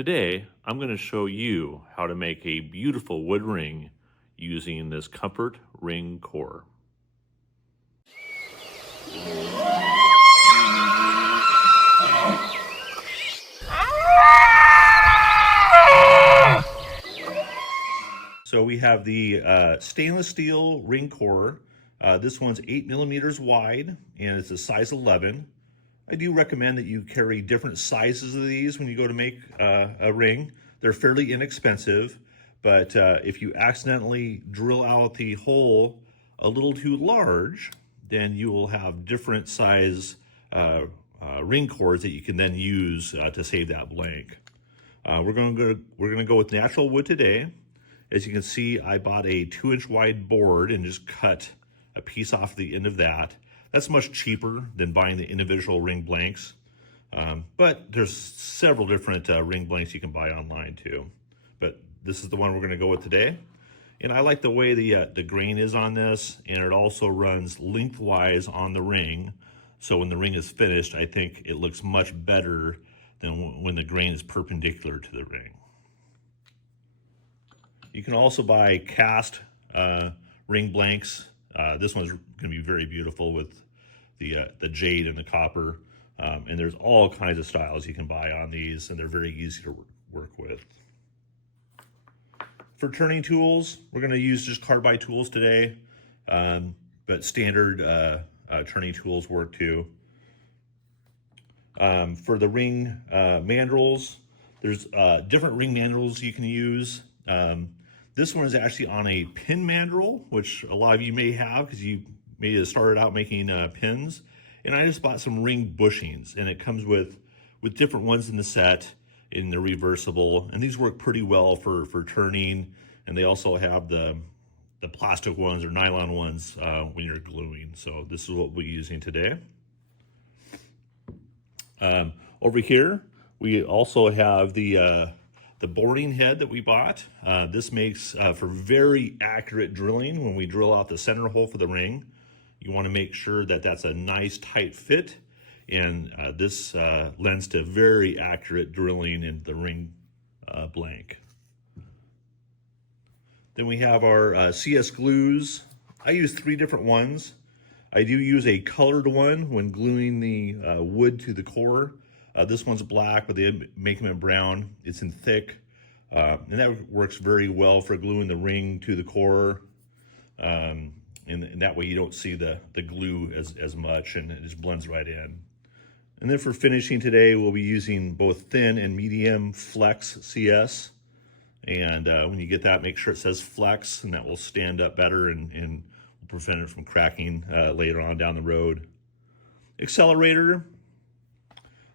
Today, I'm going to show you how to make a beautiful wood ring using this Comfort Ring Core. So we have the stainless steel ring core. This one's 8 millimeters wide and it's a size 11. I do recommend that you carry different sizes of these when you go to make a ring. They're fairly inexpensive, but if you accidentally drill out the hole a little too large, then you will have different size ring cores that you can then use to save that blank. We're gonna go with natural wood today. As you can see, I bought a 2-inch wide board and just cut a piece off the end of that. That's much cheaper than buying the individual ring blanks. But there's several different ring blanks you can buy online too. But this is the one we're gonna go with today. And I like the way the grain is on this, and it also runs lengthwise on the ring. So when the ring is finished, I think it looks much better than when the grain is perpendicular to the ring. You can also buy cast ring blanks. This one's gonna be very beautiful with the jade and the copper. And there's all kinds of styles you can buy on these, and they're very easy to work with. For turning tools, we're gonna use just carbide tools today, but standard turning tools work too. For the ring mandrels, there's different ring mandrels you can use. This one is actually on a pin mandrel, which a lot of you may have because you may have started out making pins. And I just bought some ring bushings, and it comes with different ones in the set, and they're reversible. And these work pretty well for turning. And they also have the plastic ones or nylon ones when you're gluing. So this is what we're using today. Over here, we also have the boring head that we bought. This makes for very accurate drilling when we drill out the center hole for the ring. You want to make sure that that's a nice tight fit, and this lends to very accurate drilling in the ring blank. Then we have our CS glues. I use 3 different ones. I do use a colored one when gluing the wood to the core. This one's black, but they make them in brown. It's in thick, and that works very well for gluing the ring to the core. And that way you don't see the glue as much, and it just blends right in. And then for finishing today, we'll be using both thin and medium flex CS. And when you get that, make sure it says flex, and that will stand up better and will prevent it from cracking later on down the road. Accelerator.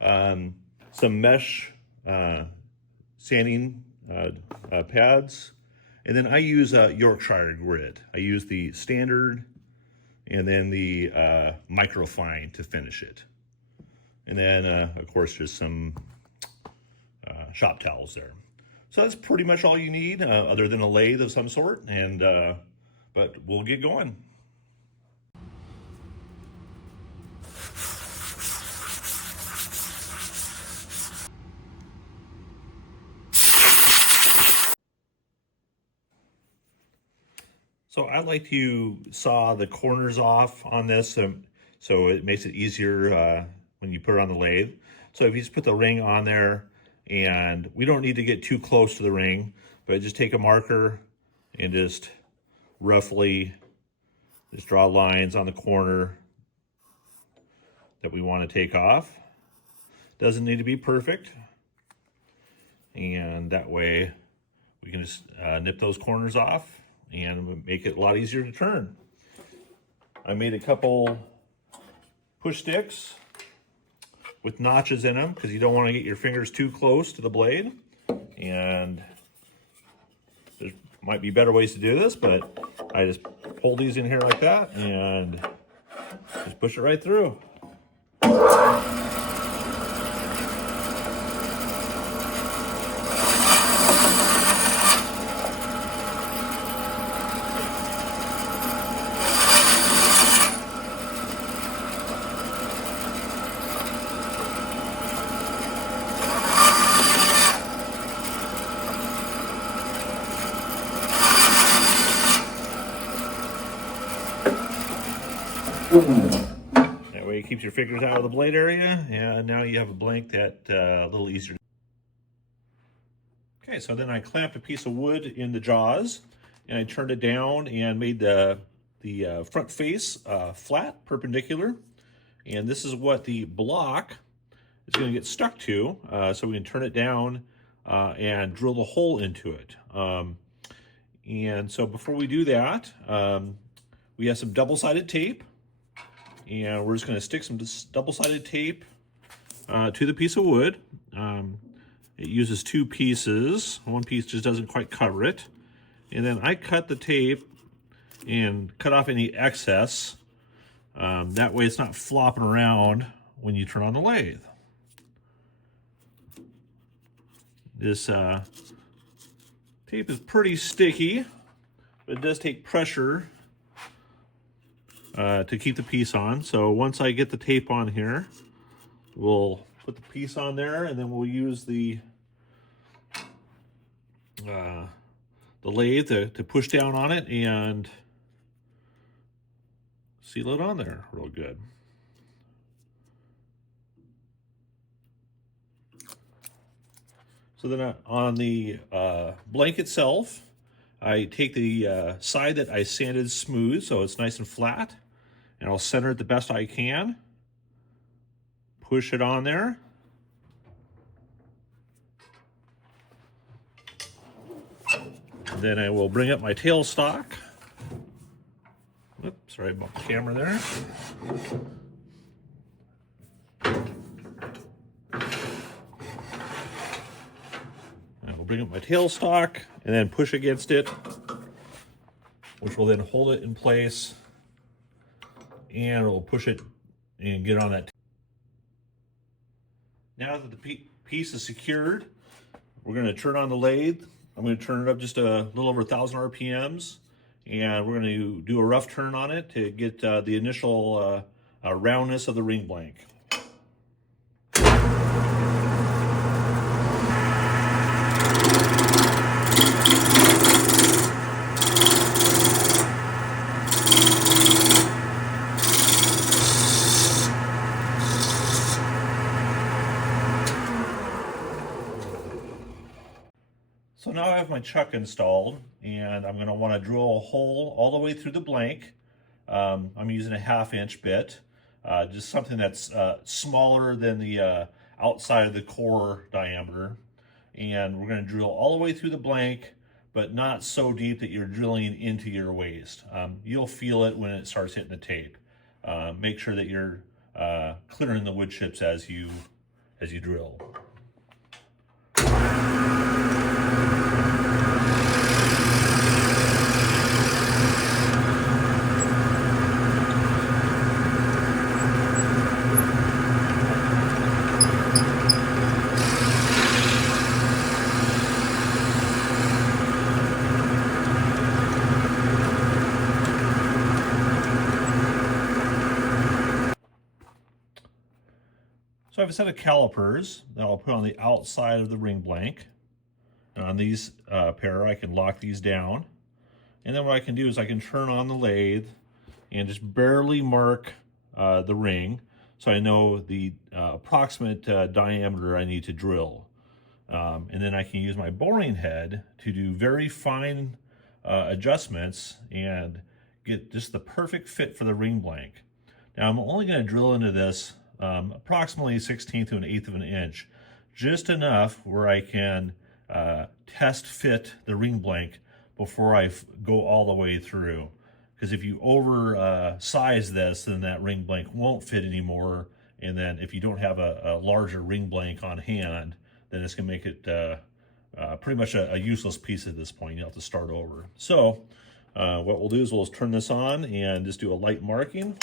Some mesh sanding pads, and then I use Yorkshire grit. I use the standard and then the microfine to finish it. And then, of course, just some shop towels there. So that's pretty much all you need, other than a lathe of some sort, and but we'll get going. So I like to saw the corners off on this, so it makes it easier when you put it on the lathe. So if you just put the ring on there, and we don't need to get too close to the ring, but just take a marker and just roughly just draw lines on the corner that we want to take off. Doesn't need to be perfect, and that way we can just nip those corners off and make it a lot easier to turn. I made a couple push sticks with notches in them because you don't want to get your fingers too close to the blade. And there might be better ways to do this, but I just pull these in here like that and just push it right through. That way it keeps your fingers out of the blade area, and now you have a blank that a little easier. Okay, so then I clamped a piece of wood in the jaws, and I turned it down and made the front face flat, perpendicular. And this is what the block is going to get stuck to, so we can turn it down and drill the hole into it. And so before we do that, we have some double-sided tape, and we're just going to stick some double-sided tape to the piece of wood. It uses two pieces. One piece just doesn't quite cover it. And then I cut the tape and cut off any excess. That way it's not flopping around when you turn on the lathe. This tape is pretty sticky, but it does take pressure to keep the piece on. So once I get the tape on here, we'll put the piece on there, and then we'll use the lathe to push down on it and seal it on there real good. So then on the blank itself, I take the side that I sanded smooth so it's nice and flat, and I'll center it the best I can. Push it on there. And then I will bring up my tailstock. Oops, sorry about the camera there. I will bring up my tailstock and then push against it, which will then hold it in place, and it will push it and get on that. Now that the piece is secured, we're going to turn on the lathe. I'm going to turn it up just a little over 1,000 RPMs, and we're going to do a rough turn on it to get the initial roundness of the ring blank. So now I have my chuck installed, and I'm going to want to drill a hole all the way through the blank. I'm using a 1/2-inch bit, just something that's smaller than the outside of the core diameter. And we're going to drill all the way through the blank, but not so deep that you're drilling into your waist. You'll feel it when it starts hitting the tape. Make sure that you're clearing the wood chips as you drill. So I have a set of calipers that I'll put on the outside of the ring blank. And on these pair, I can lock these down. And then what I can do is I can turn on the lathe and just barely mark the ring so I know the approximate diameter I need to drill. And then I can use my boring head to do very fine adjustments and get just the perfect fit for the ring blank. Now I'm only going to drill into this approximately 1/16 to 1/8 of an inch, just enough where I can test fit the ring blank before I go all the way through. Because if you size this, then that ring blank won't fit anymore. And then if you don't have a larger ring blank on hand, then it's going to make it pretty much a useless piece at this point. You'll have to start over. So what we'll do is we'll just turn this on and just do a light marking.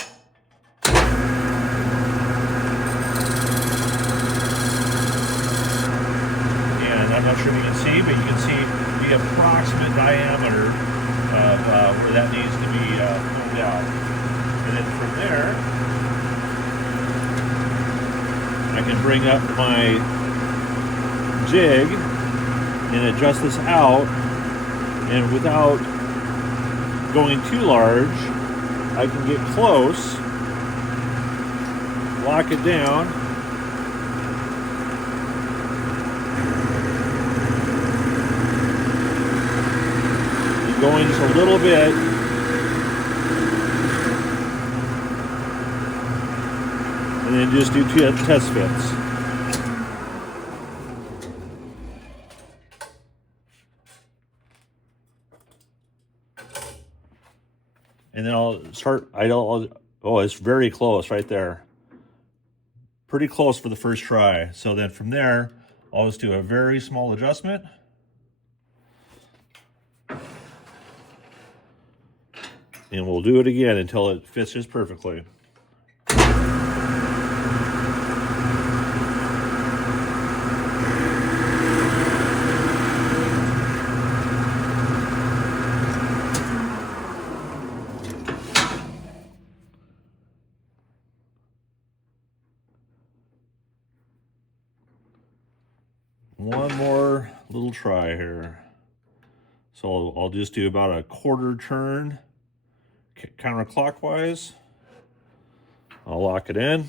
I'm not sure if you can see, but you can see the approximate diameter of where that needs to be pulled out. And then from there, I can bring up my jig and adjust this out. And without going too large, I can get close lock it down. You go in just a little bit. And then just do two test fits. And then I'll start, oh, it's very close right there. Pretty close for the first try. So then from there, I'll just do a very small adjustment. And we'll do it again until it fits just perfectly. One more little try here. So I'll just do about a quarter turn counterclockwise. I'll lock it in.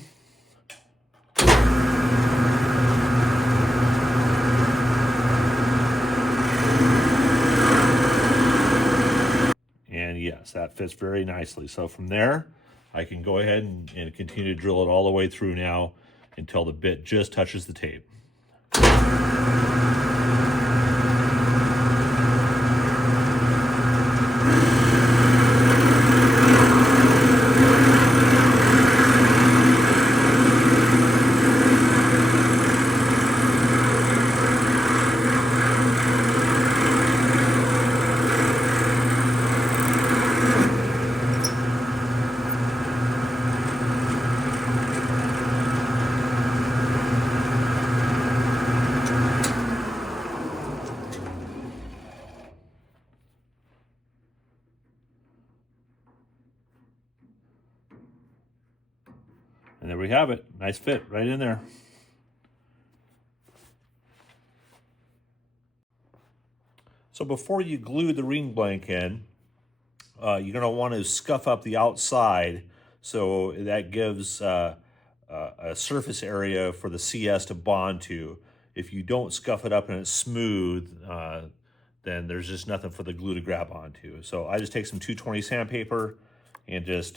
And yes, that fits very nicely. So from there, I can go ahead and continue to drill it all the way through now until the bit just touches the tape. And there we have it. Nice fit right in there. So before you glue the ring blank in, you're going to want to scuff up the outside so that gives a surface area for the CS to bond to. If you don't scuff it up and it's smooth, then there's just nothing for the glue to grab onto. So I just take some 220 sandpaper and just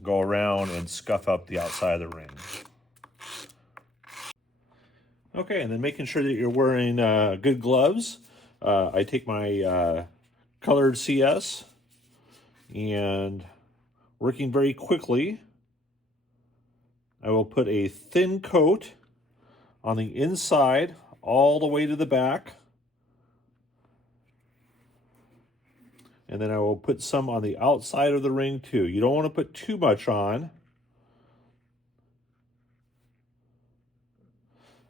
go around and scuff up the outside of the ring. Okay, and then making sure that you're wearing good gloves. I take my colored CS and working very quickly, I will put a thin coat on the inside all the way to the back. And then I will put some on the outside of the ring too. You don't want to put too much on.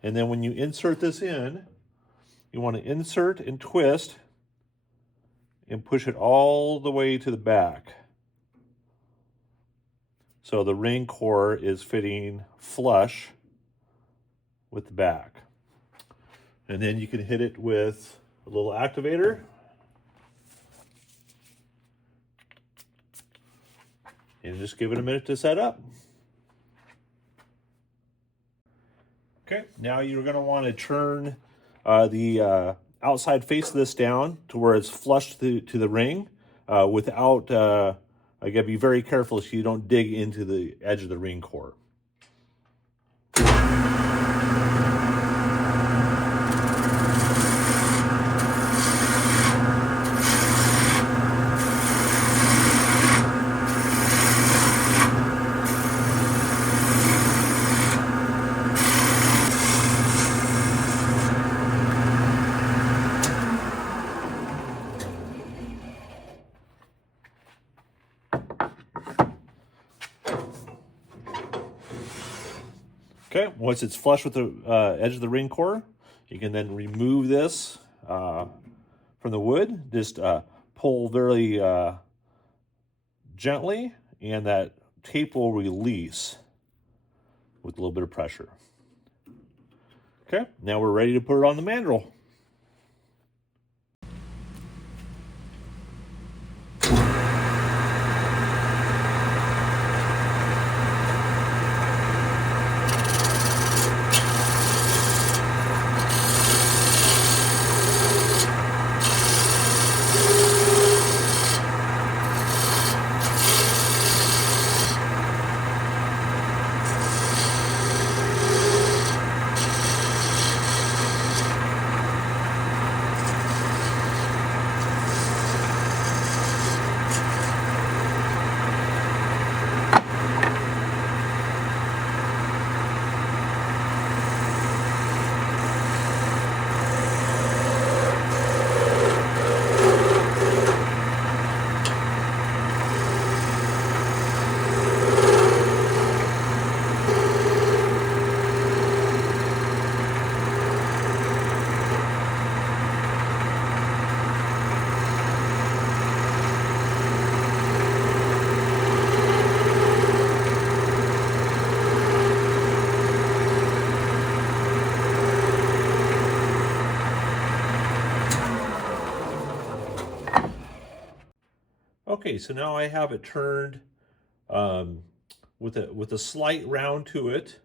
And then when you insert this in, you want to insert and twist and push it all the way to the back. So the ring core is fitting flush with the back. And then you can hit it with a little activator. And just give it a minute to set up. Okay, now you're going to want to turn the outside face of this down to where it's flush to the ring without, I gotta be very careful so you don't dig into the edge of the ring core. Okay, once it's flush with the edge of the ring core, you can then remove this from the wood. Just pull very gently, and that tape will release with a little bit of pressure. Okay, now we're ready to put it on the mandrel. Okay, so now I have it turned um, with a slight round to it,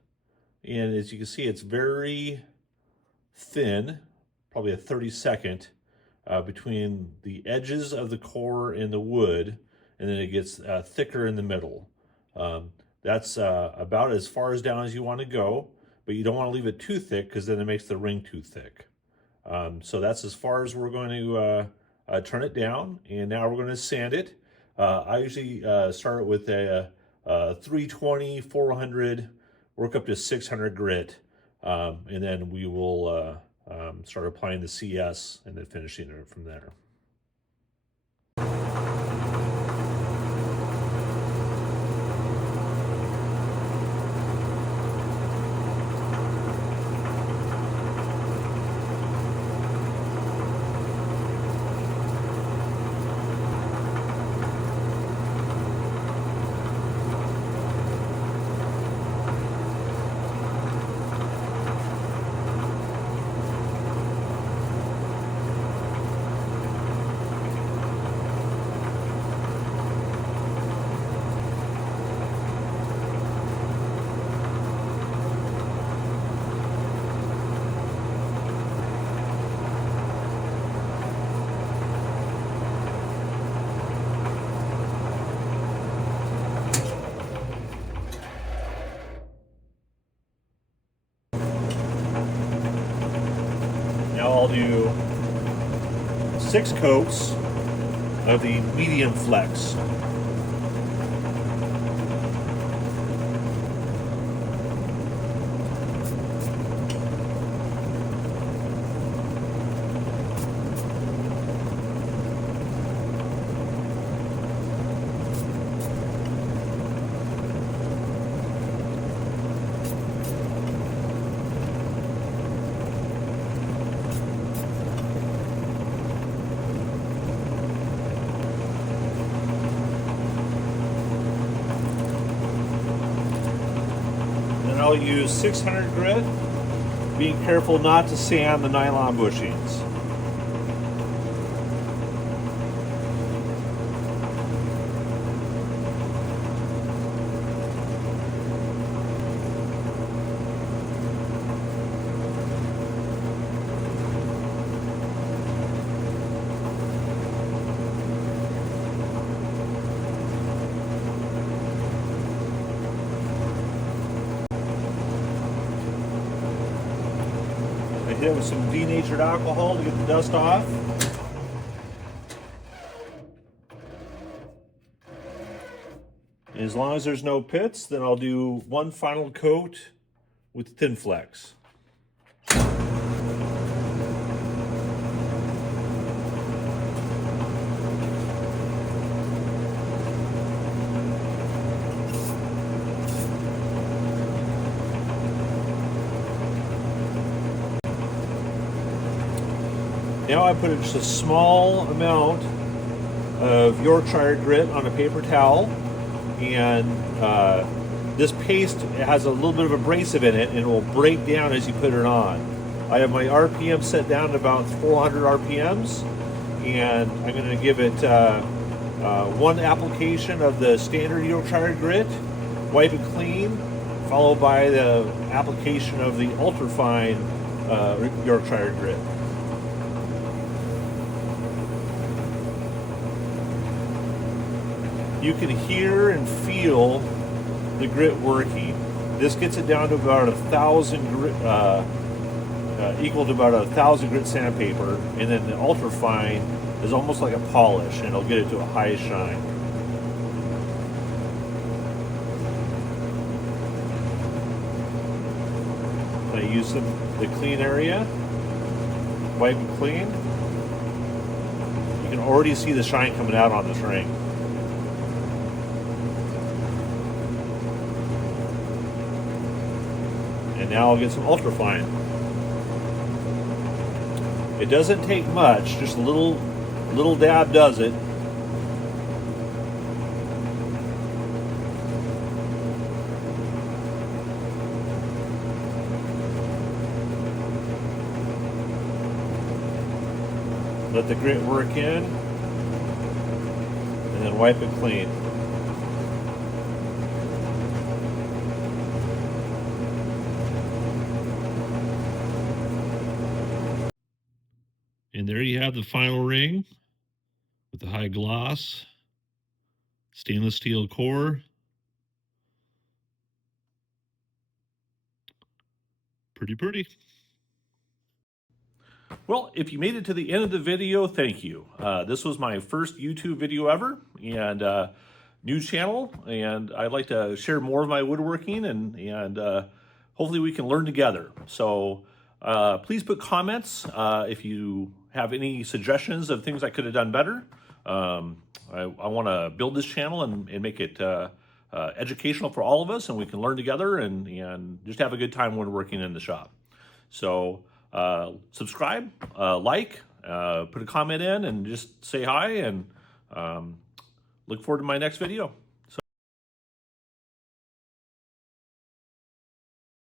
and as you can see, it's very thin, probably a 32nd between the edges of the core and the wood, and then it gets thicker in the middle. That's about as far as down as you want to go, but you don't want to leave it too thick because then it makes the ring too thick. So that's as far as we're going to turn it down, and now we're going to sand it. I usually start with a 320, 400, work up to 600 grit, and then we will start applying the CS and then finishing it from there. Now I'll do 6 coats of the medium flex. I'll use 600 grit, being careful not to sand the nylon bushings. I hit it with some denatured alcohol to get the dust off. And as long as there's no pits, then I'll do one final coat with Thin Flex. Now I put just a small amount of Yorkshire grit on a paper towel, and this paste has a little bit of abrasive in it and it will break down as you put it on. I have my RPM set down to about 400 RPMs, and I'm going to give it one application of the standard Yorkshire grit, wipe it clean, followed by the application of the ultra fine Yorkshire grit. You can hear and feel the grit working. This gets it down to about 1,000 grit, equal to about 1,000 grit sandpaper, and then the ultra fine is almost like a polish, and it'll get it to a high shine. I use the clean area, wipe it clean. You can already see the shine coming out on this ring. And now I'll get some ultrafine. It doesn't take much, just a little dab does it. Let the grit work in. and then wipe it clean. And there you have the final ring with the high gloss stainless steel core. Pretty. Well, if you made it to the end of the video, thank you. This was my first YouTube video ever, and new channel, and I'd like to share more of my woodworking, and hopefully we can learn together. So please put comments if you have any suggestions of things I could have done better. I want to build this channel and make it educational for all of us, and we can learn together and just have a good time when working in the shop. So subscribe, like, put a comment in, and just say hi, and look forward to my next video.